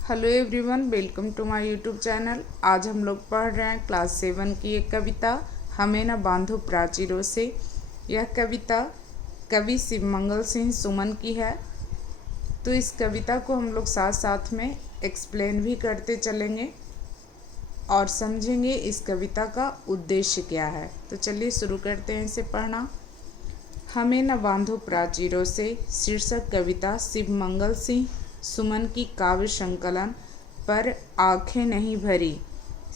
Hello everyone, welcome to my YouTube channel. आज हम लोग पढ़ रहे हैं क्लास 7 की एक कविता हमें न बांधो प्राचीरों से। यह कविता कवि शिवमंगल सिंह सुमन की है। तो इस कविता को हम लोग साथ साथ में एक्सप्लेन भी करते चलेंगे और समझेंगे इस कविता का उद्देश्य क्या है। तो चलिए शुरू करते हैं इसे पढ़ना। हमें न बांधो प्राचीरों से शीर्षक कविता शिवमंगल सिंह सुमन की काव्य संकलन पर आंखें नहीं भरी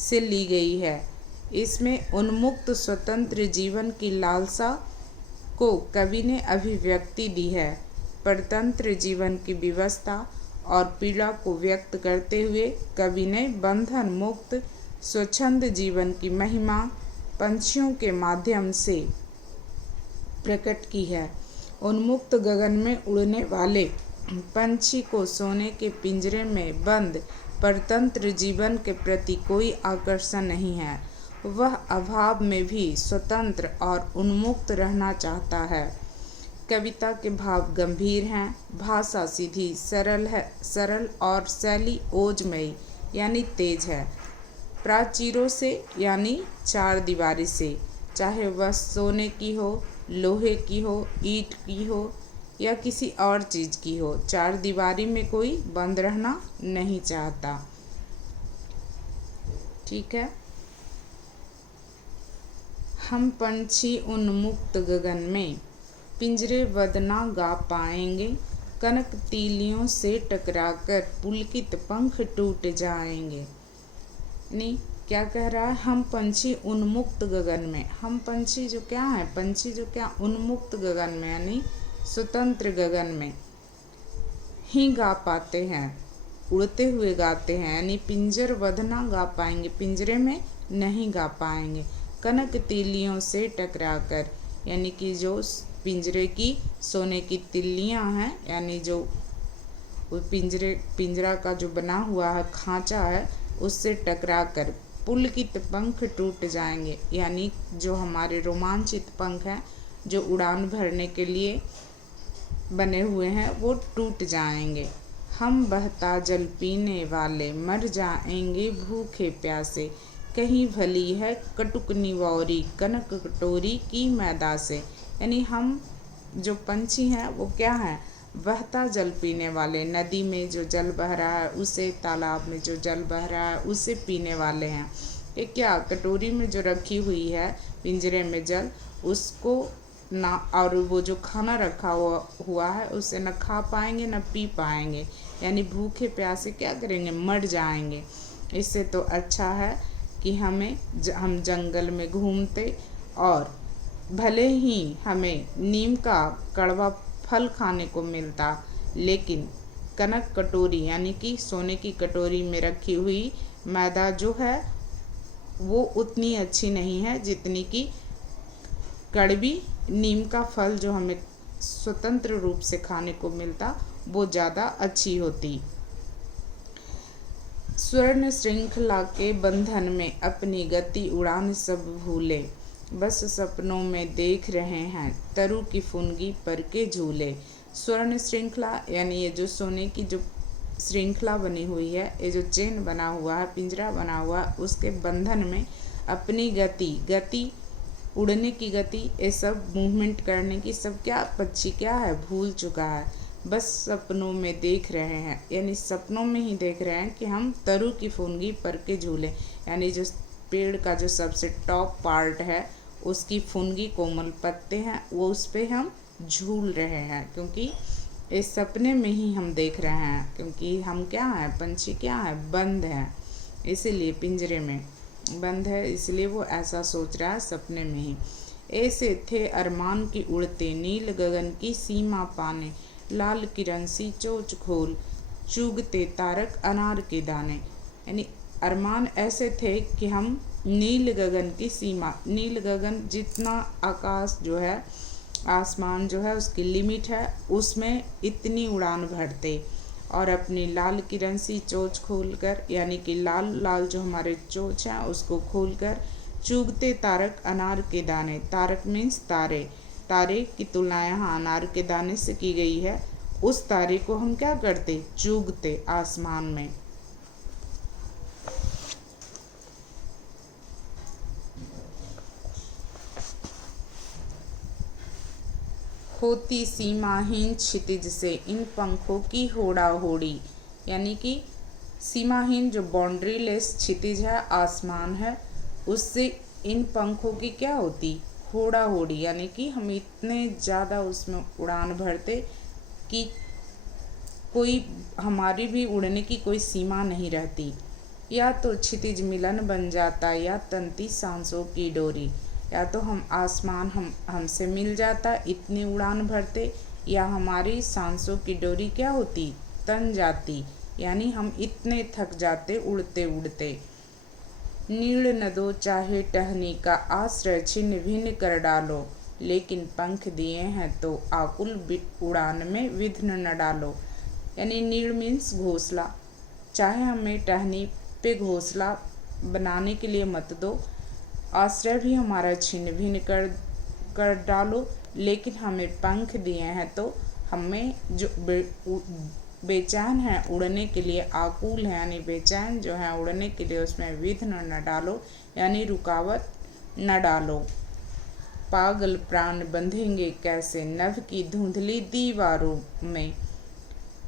से ली गई है। इसमें उन्मुक्त स्वतंत्र जीवन की लालसा को कवि ने अभिव्यक्ति दी है। परतंत्र जीवन की व्यवस्था और पीड़ा को व्यक्त करते हुए कवि ने बंधन मुक्त स्वच्छंद जीवन की महिमा पंछियों के माध्यम से प्रकट की है। उन्मुक्त गगन में उड़ने वाले पंछी को सोने के पिंजरे में बंद परतंत्र जीवन के प्रति कोई आकर्षण नहीं है। वह अभाव में भी स्वतंत्र और उन्मुक्त रहना चाहता है। कविता के भाव गंभीर हैं, भाषा सीधी सरल और शैली ओजमयी यानी तेज है। प्राचीरों से यानी चार दीवारी से, चाहे वह सोने की हो, लोहे की हो, ईंट की हो या किसी और चीज़ की हो, चार दीवारी में कोई बंद रहना नहीं चाहता। ठीक है। हम पंछी उन्मुक्त गगन में पिंजरे बद ना गा पाएंगे, कनक तीलियों से टकराकर पुलकित पंख टूट जाएंगे। नहीं, क्या कह रहा है? हम पंछी उन्मुक्त गगन में, हम पंछी जो क्या है, पंछी जो क्या उन्मुक्त गगन में यानी स्वतंत्र गगन में ही गा पाते हैं, उड़ते हुए गाते हैं। यानी पिंजर बद ना गा पाएंगे, पिंजरे में नहीं गा पाएंगे। कनक तीलियों से टकराकर यानी कि जो पिंजरे की सोने की तिल्लियां हैं, यानी जो पिंजरा का जो बना हुआ है खांचा है, उससे टकराकर पुलकित पंख टूट जाएंगे। यानी जो हमारे रोमांचित पंख हैं जो उड़ान भरने के लिए बने हुए हैं वो टूट जाएंगे। हम बहता जल पीने वाले मर जाएंगे भूखे प्यासे, कहीं भली है कटुक निवौरी कनक कटोरी की मैदा से। यानी हम जो पंछी हैं वो क्या हैं? बहता जल पीने वाले, नदी में जो जल बह रहा है उसे, तालाब में जो जल बह रहा है उसे पीने वाले हैं। ये क्या कटोरी में जो रखी हुई है पिंजरे में जल, उसको ना, और वो जो खाना रखा हुआ है उसे न खा पाएंगे न पी पाएंगे। यानी भूखे प्यासे क्या करेंगे? मर जाएंगे। इससे तो अच्छा है कि हम जंगल में घूमते और भले ही हमें नीम का कड़वा फल खाने को मिलता, लेकिन कनक कटोरी यानी कि सोने की कटोरी में रखी हुई मैदा जो है वो उतनी अच्छी नहीं है जितनी कि कड़वी नीम का फल जो हमें स्वतंत्र रूप से खाने को मिलता वो ज़्यादा अच्छी होती। स्वर्ण श्रृंखला के बंधन में अपनी गति उड़ान सब भूले, बस सपनों में देख रहे हैं तरु की फुनगी पर के झूले। स्वर्ण श्रृंखला यानी ये जो सोने की जो श्रृंखला बनी हुई है, ये जो चेन बना हुआ है, पिंजरा बना हुआ है, उसके बंधन में अपनी गति उड़ने की गति, ये सब मूवमेंट करने की सब क्या पक्षी क्या है? भूल चुका है। बस सपनों में देख रहे हैं, यानी सपनों में ही देख रहे हैं कि हम तरु की फुनगी पर के झूले, यानी जो पेड़ का जो सबसे टॉप पार्ट है उसकी फुनगी कोमल पत्ते हैं वो उस पर हम झूल रहे हैं, क्योंकि इस सपने में ही हम देख रहे हैं। क्योंकि हम क्या हैं? पंछी क्या है? बंद हैं, इसीलिए पिंजरे में बंद है, इसलिए वो ऐसा सोच रहा है सपने में ही। ऐसे थे अरमान की उड़ते नील गगन की सीमा पाने, लाल किरण सी चोच खोल चुगते तारक अनार के दाने। यानी अरमान ऐसे थे कि हम नील गगन की सीमा, नील गगन जितना आकाश जो है, आसमान जो है उसकी लिमिट है, उसमें इतनी उड़ान भरते और अपनी लाल किरण सी चोंच खोलकर, यानी कि लाल लाल जो हमारे चोंच हैं उसको खोलकर चुगते तारक अनार के दाने, तारक मीन्स तारे, तारे की तुलना यहाँ अनार के दाने से की गई है। उस तारे को हम क्या करते? चुगते आसमान में, होती सीमाहीन क्षितिज से इन पंखों की होड़ा होड़ी, यानी कि सीमाहीन जो बाउंड्री लेस क्षितिज है, आसमान है, उससे इन पंखों की क्या होती, होड़ा होड़ी, यानी कि हम इतने ज़्यादा उसमें उड़ान भरते कि कोई हमारी भी उड़ने की कोई सीमा नहीं रहती। या तो क्षितिज मिलन बन जाता या तंती सांसों की डोरी, या तो हम आसमान हमसे मिल जाता इतनी उड़ान भरते, या हमारी सांसों की डोरी क्या होती, तन जाती, यानी हम इतने थक जाते उड़ते उड़ते। नीड़ न दो चाहे टहनी का आश्रय छिन्न भिन्न कर डालो, लेकिन पंख दिए हैं तो आकुल उड़ान में विघ्न न डालो, यानी नीड़ मीन्स घोंसला, चाहे हमें टहनी पे घोंसला बनाने के लिए मत दो, आश्रय भी हमारा छिन्न भिन्न कर डालो, लेकिन हमें पंख दिए हैं तो हमें जो बेचैन है उड़ने के लिए, आकुल है यानी बेचैन जो है उड़ने के लिए, उसमें विघ्न न डालो यानी रुकावट न डालो। पागल प्राण बंधेंगे कैसे नभ की धुंधली दीवारों में,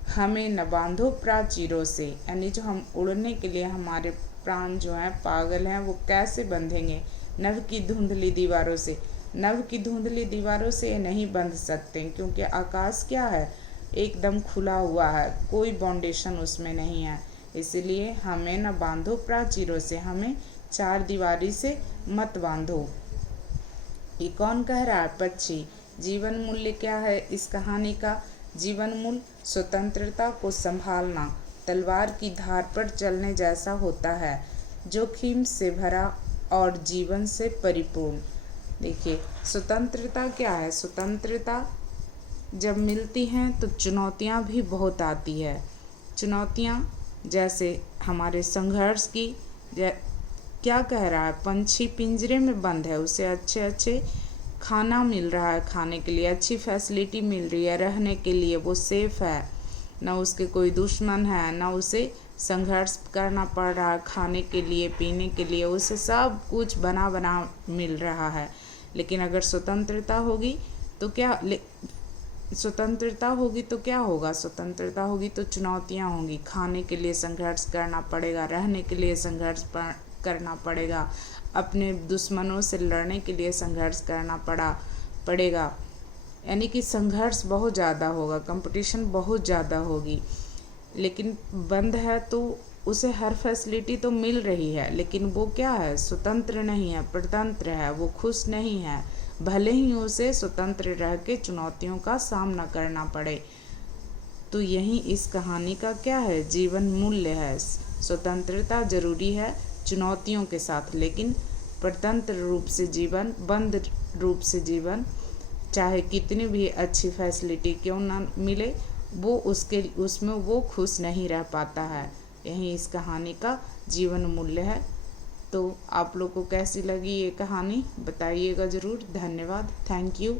हमें न बांधो प्राचीरों से, यानी जो हम उड़ने के लिए हमारे प्राण जो हैं पागल हैं वो कैसे बंधेंगे नभ की धुंधली दीवारों से। नभ की धुंधली दीवारों से नहीं बंध सकते, क्योंकि आकाश क्या है, एकदम खुला हुआ है, कोई बाउंडेशन उसमें नहीं है, इसलिए हमें न बांधो प्राचीरों से, हमें चार दीवारी से मत बांधो। ये कौन कह रहा है, पक्षी। जीवन मूल्य क्या है इस कहानी का, जीवन मूल्य स्वतंत्रता को संभालना तलवार की धार पर चलने जैसा होता है, जोखिम से भरा और जीवन से परिपूर्ण। देखिए स्वतंत्रता क्या है, स्वतंत्रता जब मिलती हैं तो चुनौतियाँ भी बहुत आती है। चुनौतियाँ जैसे हमारे संघर्ष की, क्या कह रहा है, पंछी पिंजरे में बंद है, उसे अच्छे खाना मिल रहा है, खाने के लिए अच्छी फैसिलिटी मिल रही है, रहने के लिए वो सेफ है, ना उसके कोई दुश्मन है, ना उसे संघर्ष करना पड़ रहा है खाने के लिए पीने के लिए, उसे सब कुछ बना मिल रहा है। लेकिन अगर स्वतंत्रता होगी तो क्या स्वतंत्रता होगी तो क्या होगा, स्वतंत्रता होगी तो चुनौतियाँ होंगी, खाने के लिए संघर्ष करना पड़ेगा, रहने के लिए संघर्ष करना पड़ेगा, अपने दुश्मनों से लड़ने के लिए संघर्ष करना पड़ेगा, यानी कि संघर्ष बहुत ज़्यादा होगा, कंपटीशन बहुत ज़्यादा होगी। लेकिन बंद है तो उसे हर फैसिलिटी तो मिल रही है, लेकिन वो क्या है, स्वतंत्र नहीं है, परतंत्र है, वो खुश नहीं है, भले ही उसे स्वतंत्र रह के चुनौतियों का सामना करना पड़े। तो यही इस कहानी का क्या है, जीवन मूल्य है। स्वतंत्रता जरूरी है चुनौतियों के साथ, लेकिन परतंत्र रूप से जीवन, बंद रूप से जीवन, चाहे कितनी भी अच्छी फैसिलिटी क्यों ना मिले, वो उसमें वो खुश नहीं रह पाता है। यही इस कहानी का जीवन मूल्य है। तो आप लोग को कैसी लगी ये कहानी बताइएगा ज़रूर। धन्यवाद, थैंक यू।